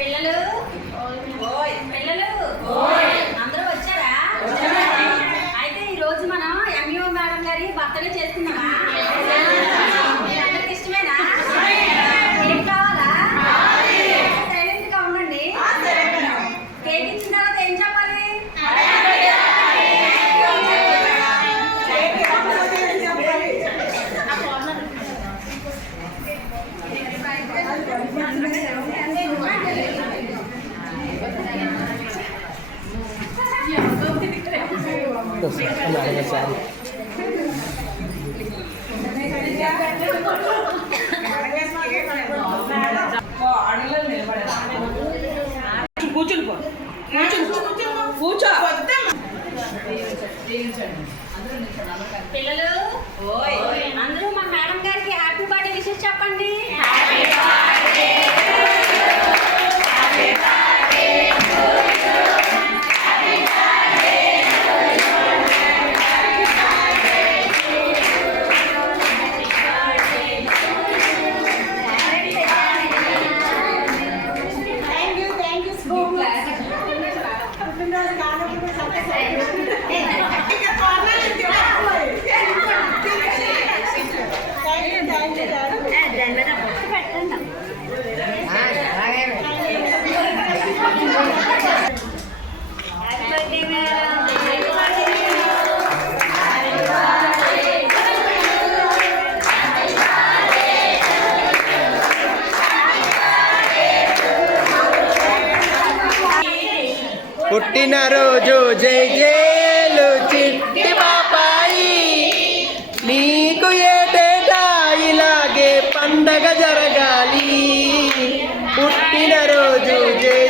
పిల్లలు. కూర్చుని పో. కూర్చుని కూర్చో. పిల్లలు అందరూ మా మేడం గారికి హ్యాపీ బర్త్డే విషయం చెప్పండి. హ్యాపీ పుట్టినరోజు జై జేలు చిట్టి పాపాయి. నీకు ఏటేటా ఇలాగే పండగ జరగాలి. పుట్టినరోజు జై జై